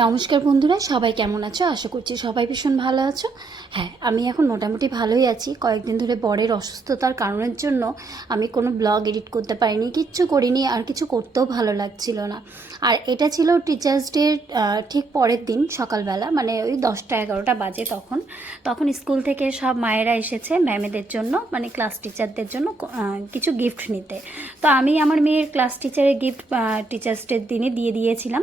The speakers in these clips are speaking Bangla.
নমস্কার বন্ধুরা, সবাই কেমন আছো? আশা করছি সবাই ভীষণ ভালো আছো। হ্যাঁ আমি এখন মোটামুটি ভালোই আছি। কয়েকদিন ধরে বরের অসুস্থতার কারণের জন্য আমি কোনো ব্লগ এডিট করতে পারিনি, কিচ্ছু করিনি, আর কিছু করতেও ভালো লাগছিল না। আর এটা ছিল টিচার্স ডে ঠিক পরের দিন, সকালবেলা মানে ওই দশটা এগারোটা বাজে তখন। তখন স্কুল থেকে সব মায়েরা এসেছে ম্যামেদের জন্য মানে ক্লাস টিচারদের জন্য কিছু গিফট নিতে। তো আমি আমার মেয়ের ক্লাস টিচারের গিফট টিচার্স ডের দিনে দিয়ে দিয়েছিলাম।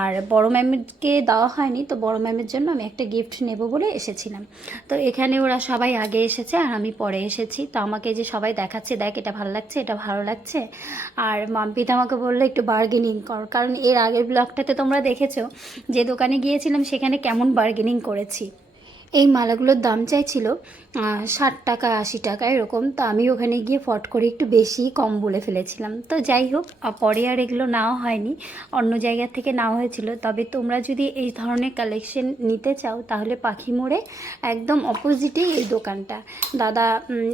আর বড় ম্যামকে দেওয়া হয়নি, তো বড় ম্যামের জন্য আমি একটা গিফট নেব বলে এসেছিলাম। তো এখানে ওরা সবাই আগে এসেছে আর আমি পরে এসেছি। তো আমাকে যে সবাই দেখাচ্ছে, দেখ এটা ভালো লাগছে, এটা ভালো লাগছে। আর মাম্পিত আমাকে বলল একটু বার্গেনিং কর, কারণ এর আগের ব্লগটাতে তোমরা দেখেছ, যে দোকানে গিয়েছিলাম সেখানে কেমন বার্গেনিং করেছি। এই মালাগুলোর দাম চাইছিল ষাট টাকা, আশি টাকা, এরকম। তো আমি ওখানে গিয়ে ফট করে একটু বেশি কম বলে ফেলেছিলাম। তো যাই হোক পরে আর এগুলো নেওয়া হয়নি। অন্য জায়গা থেকে নেওয়া হয়েছিল। তবে তোমরা যদি এই ধরনের কালেকশন নিতে চাও, তাহলে পাখি মোড়ে একদম অপোজিটেই এই দোকানটা। দাদা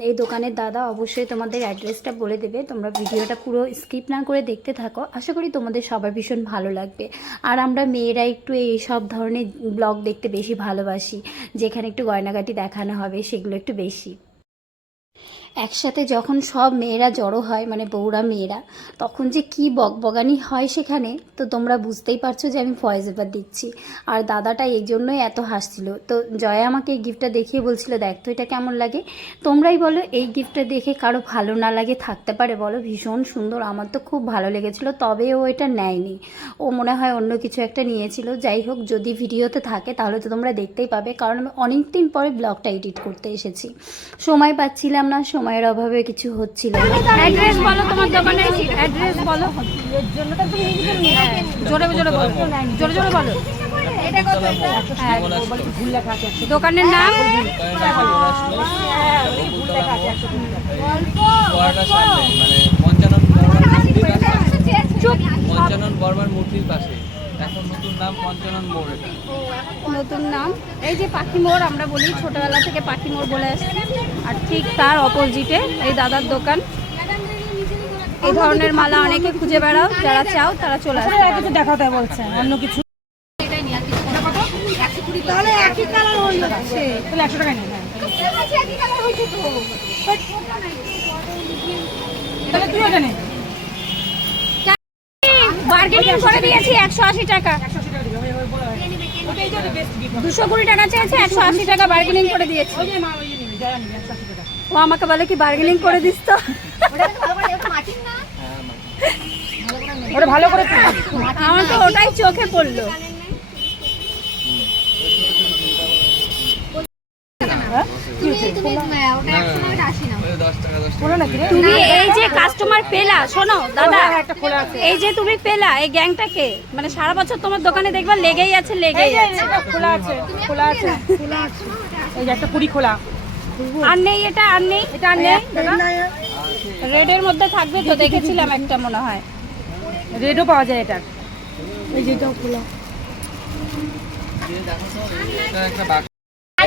এই দোকানের দাদা অবশ্যই তোমাদের অ্যাড্রেসটা বলে দেবে। তোমরা ভিডিওটা পুরো স্কিপ না করে দেখতে থাকো। আশা করি তোমাদের সবার ভীষণ ভালো লাগবে। আর আমরা মেয়েরা একটু এই সব ধরনের ব্লগ দেখতে বেশি ভালোবাসি। যেখানে একটু গয়নাগাটি দেখানো হবে সেগুলো একটু বেশি। একসাথে যখন সব মেয়েরা জড়ো হয় মানে বউরা মেয়েরা, তখন যে কি বকবগানি হয় সেখানে, তো তোমরা বুঝতেই পারছ যে আমি ভয়েস এবার দিচ্ছি। আর দাদাটা এই জন্যই এত হাসছিল। তো জয়া আমাকে এই গিফটটা দেখিয়ে বলছিল, দেখ তো এটা কেমন লাগে? তোমরাই বলো, এই গিফটটা দেখে কারও ভালো না লাগে থাকতে পারে বলো, ভীষণ সুন্দর। আমার তো খুব ভালো লেগেছিল, তবে ও এটা নেয়নি। ও মনে হয় অন্য কিছু একটা নিয়েছিল। যাই হোক, যদি ভিডিওতে থাকে, তাহলে তো তোমরা দেখতেই পাবে। কারণ আমি অনেক দিন পরে ব্লগটা এডিট করতে এসেছি। সময় পাচ্ছিলাম না সময়ের অভাবে কিছু হচ্ছিল অ্যাড্রেস বলো তোমার দোকানের অ্যাড্রেস বলো। জোরে জোরে বলো। জোরে জোরে বলো। দোকানের নাম? গোয়াটার পঞ্চানন বর্মার মূর্তির পাশে। এখন নতুন নাম পঞ্চানন মোড় এটা। নতুন নাম। এই যে পাখি মোড় আমরা বলি ছোটবেলা থেকে পাখি মোড় বলে আসছি। আর ঠিক তার অপোজিটে এই দাদার দোকান। এই ধরনের মালা অনেকে খুঁজে বেড়াও যারা চাও তারা চলে কিছু দেখাতে বলছে অন্য কিছু? তাহলে একই কালার হয়ে যাচ্ছে। তাহলে একশো টাকা নেই তাহলে তুই ওটা নে বার্গেনিং করে দিয়েছি একশো আশি টাকা। দুশো কুড়ি টাকা চেয়েছে একশো আশি টাকা বার্গেনিং করে দিয়েছি। ও আমাকে বলে কি বার্গেনিং করে দিস তো? ওটা ভালো করে আমার তো ওটাই চোখে পড়ল। ওই দশ টাকা দশ টাকা। বলো না কি রে? তুমি এই যে কাস্টমার পেলা শোনো দাদা। একটা খোলা আছে। এই যে তুমি পেলা এই গ্যাংটাকে মানে সারা বছর তোমার দোকানে দেখবা লেগেই আছে লেগেই আছে। খোলা আছে খোলা আছে খোলা আছে। এই একটা কুড়ি খোলা। আর নেই এটা আর নেই। এটা আর নেই রেডের মধ্যে থাকবে তো দেখেছিলাম একটা মনে হয়। রেডও পাওয়া যায় এটা এই যে খোলা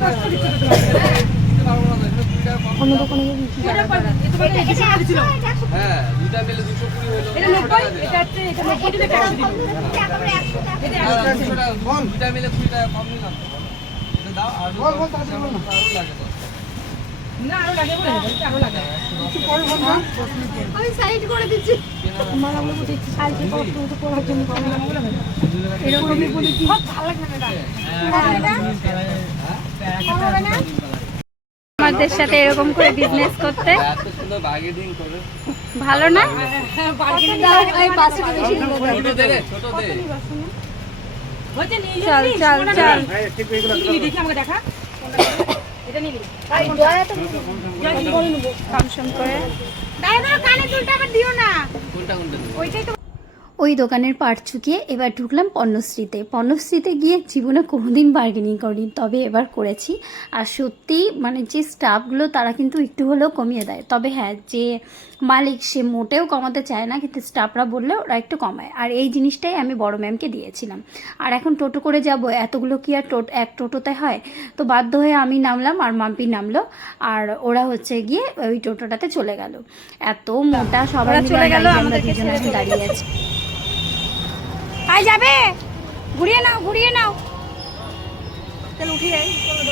টাকা দিছিল হ্যাঁ দুটা মিলে দুশো কুড়ি হলো এটা নব্বই এটা হচ্ছে এটা নব্বই দিলে একশো দিল এটা না, না, দুশো টাকা, দুটা মিলে কুড়ি টাকা কম নিলাম দাও, আর। না আরও লাগে বলে আরও লাগে আমি সাইড করে দিচ্ছি আমাদের সাথে করে বিজনেস করতে এত সুন্দর bargaining করে। ভালো না ছোট দে রে, ছোট দে। হচ্ছে নিয়ে চল যাবি? চল কোনটা চল নিবি? কি নিবি? দেখি আমাকে দেখা এটা নিবি কম সম করে দাদা কানে দুলটা আবার দিও না? ওইটাই তো ওই দোকানের পাট চুকিয়ে এবার ঢুকলাম পণ্যশ্রীতে। পণ্যশ্রীতে গিয়ে জীবনে কোনোদিন বার্গেনিং করিনি তবে এবার করেছি। আর সত্যি মানে যে স্টাফগুলো তারা কিন্তু একটু হলেও কমিয়ে দেয়। তবে হ্যাঁ যে মালিক সে মোটেও কমাতে চায় না কিন্তু স্টাফরা বললে ওরা একটু কমায়। আর এই জিনিসটাই আমি বড় ম্যামকে দিয়েছিলাম। আর এখন টোটো করে যাব এতগুলো কি আর টোট এক টোটোতে হয়? তো বাধ্য হয়ে আমি নামলাম আর মাম্পি নামলো। আর ওরা হচ্ছে গিয়ে ওই টোটোটাতে চলে গেল। এত মোটা সবাই চলে গেল, দুজনে দাঁড়িয়ে আছি। আই যাবে। ঘুরিয়ে নাও ঘুরিয়ে নাও। চল উঠিয়ে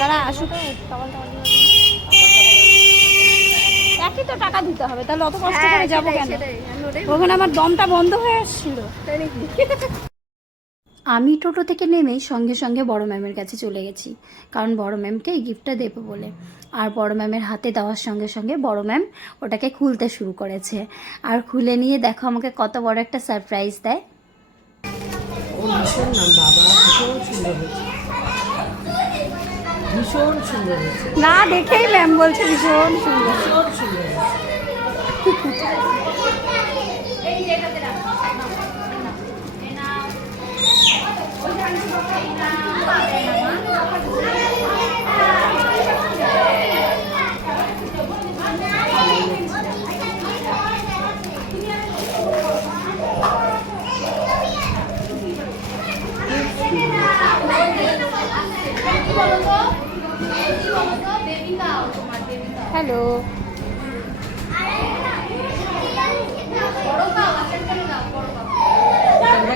দাঁড়া আসুক। একই তো টাকা দিতে হবে তাহলে অত কষ্ট করে যাব কেন? ওখানে আমার দমটা বন্ধ হয়ে এসেছিল আমি টোটো থেকে নেমে সঙ্গে সঙ্গে বড় ম্যামের কাছে চলে গেছি কারণ বড় ম্যামকে এই গিফটটা দেবো বলে। আর বড় ম্যামের হাতে দেওয়ার সঙ্গে সঙ্গে বড় ম্যাম ওটাকে খুলতে শুরু করেছে। আর খুলে নিয়ে দেখো আমাকে কত বড় একটা সারপ্রাইজ দেয়। ভীষণ নাম বাবা ভীষণ সুন্দর হয়েছে। ভীষণ সুন্দর হয়েছে। না দেখেই ম্যাম বলছে ভীষণ সুন্দর। ভীষণ সুন্দর হয়েছে।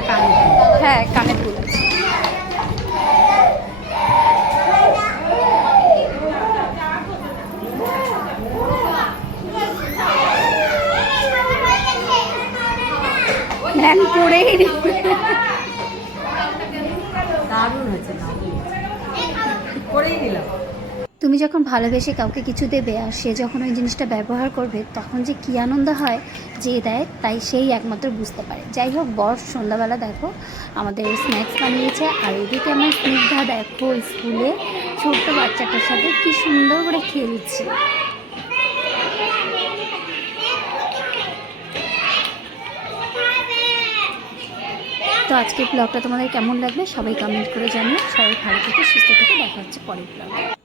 কানে হ্যাঁ কানে ফুল আছে। পড়েই রে দারুণ হয়েছে করেই দিলাম তুমি যখন ভালোবেসে কাউকে কিছু দেবে আর সে যখন ওই জিনিসটা ব্যবহার করবে, তখন যে কী আনন্দ হয়, যে দেয়, তাই সেই একমাত্র বুঝতে পারে। যাই হোক, বর সন্ধ্যাবেলা দেখো, আমাদের স্ন্যাক্স বানিয়েছে। আর এদিকে আমার স্নিগ্ধা দেখো, স্কুলে ছোট্ট বাচ্চাটার সাথে কি সুন্দর করে খেলছে। তো আজকের ব্লগটা তোমাদের কেমন লাগবে, সবাই কমেন্ট করে জানিও। সবাই ভালো থেকে, সুস্থ থেকে, দেখা হচ্ছে পরের ব্লগে